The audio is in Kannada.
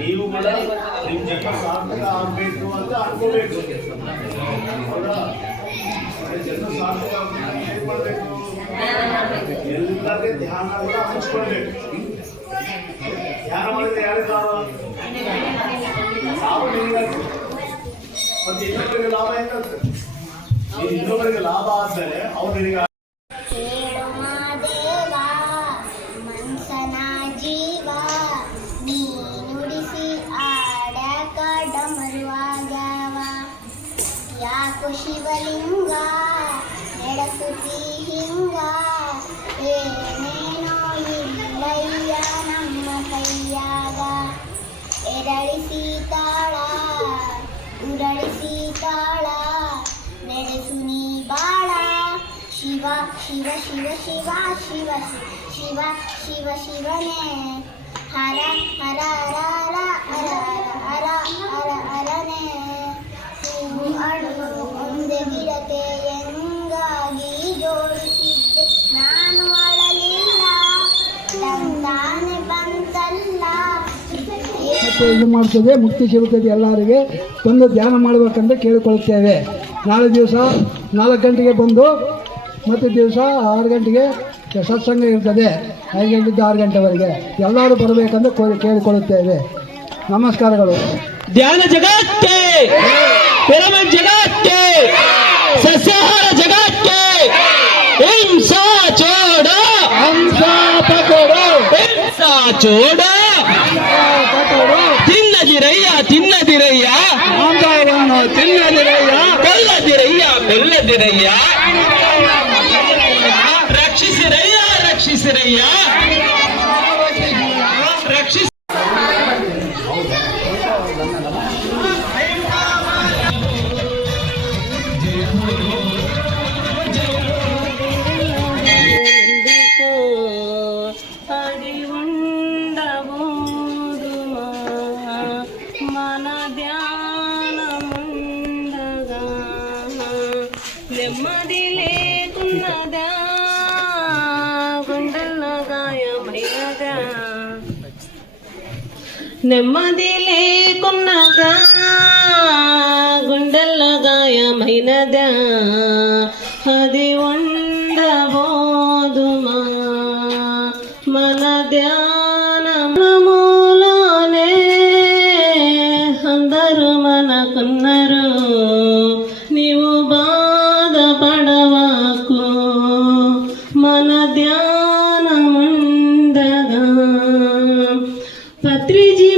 ನೀವು ನಿಮ್ಮ ಜನ ಸಾರ್ಥಕ ಆಗಬೇಕು ಅಂತ ಅನ್ಕೋಬೇಕು. ಜನ ಸಾರ್ಥಕ ಏನ್ ಮಾಡಬೇಕು, ಎಲ್ಲರಿಗೆ ಧ್ಯಾನ ಅಂತ ಹಂಚ್ಕೊಳ್ಬೇಕು. ಧ್ಯಾನ ಮಾಡಿದ್ರೆ ಯಾರು ಸಾವು ನಿನಗಾಗ್ತದೆ, ಮತ್ತೆ ಇನ್ನೊಬ್ಬರಿಗೆ ಲಾಭ ಹೆಂಗಾಗ್ತದೆ? ಇನ್ನೊಬ್ಬರಿಗೆ ಲಾಭ ಆದ್ಮೇಲೆ ಅವ್ರು ನಿನಗೆ ಶಿವಲಿಂಗ ಎಡಸುತ್ತಿ ಹಿಂಗ ಏನೇನೋ ಇಲ್ಲಯ್ಯ ನಮ್ಮ ಕೈಯಾಗ ಎರಳಿಸಿ ತಾಳ ಉರಳಿಸಿ ತಾಳ ನಡೆಸು ನೀ ಬಾಳ ಶಿವ ಶಿವ ಶಿವ ಶಿವ ಶಿವ ಶಿವ ಶಿವ ಶಿವನೇ ಹರ ಹರ ಹರ ಹರ ಹರ ಹರ ಹರನೇ ಒಂದೇ ಗಿಡತೆ ಎಂಗಾಗಿ ಜೋಡಿಸಿದ್ದೆ ನಾನು ಅಳಲಿಲ್ಲ ತಂತಾನೆ ಬಂತಲ್ಲ. ಮತ್ತು ಇದು ಮಾಡ್ತದೆ, ಮುಕ್ತಿ ಸಿಗುತ್ತದೆ. ಎಲ್ಲರಿಗೆ ಬಂದು ಧ್ಯಾನ ಮಾಡಬೇಕಂತ ಕೇಳಿಕೊಳ್ಳುತ್ತೇವೆ. ನಾಳೆ ದಿವಸ 4 ಗಂಟೆಗೆ ಬಂದು ಮತ್ತು ದಿವಸ 6 ಗಂಟೆಗೆ ಸತ್ಸಂಗ ಇರ್ತದೆ. 5 ಗಂಟೆಯಿಂದ 6 ಗಂಟೆವರೆಗೆ ಎಲ್ಲರೂ ಬರಬೇಕಂತ ಕೇಳಿಕೊಳ್ಳುತ್ತೇವೆ. ನಮಸ್ಕಾರಗಳು. ಧ್ಯಾನ ಜಗತ್ತೇ, ಪಿರಮಿಡ್ ಜಗತ್ತೇ, ಸಸ್ಯಾಹಾರ ಜಗತ್ತೇ, ಹಿಂಸಾ ಚೋಡ ಹಂಸಾ ಪಕೋಡ, ಹಿಂಸಾ ಚೋಡ, ತಿನ್ನದಿರಯ್ಯ ತಿನ್ನದಿರಯ್ಯ, ತಿನ್ನದಿರಯ್ಯ, ಕೊಲ್ಲದಿರಯ್ಯ ಕೊಲ್ಲದಿರಯ್ಯ, ರಕ್ಷಿಸಿರಯ್ಯ ರಕ್ಷಿಸಿರಯ್ಯ, ರಕ್ಷಿಸಿ. నెమ్మదిలే కున్నదా గుండెల్లో గాయమైనదా, నెమ్మది లేకున్నదా గుండెల్లో గాయమైనదా, అది ఉండబోదుమా మన ధ్యానములోనే. అందరూ మనకున్నారు, నీవు బాధపడవాకు, మన ధ్యానముండగా. పత్రిజీ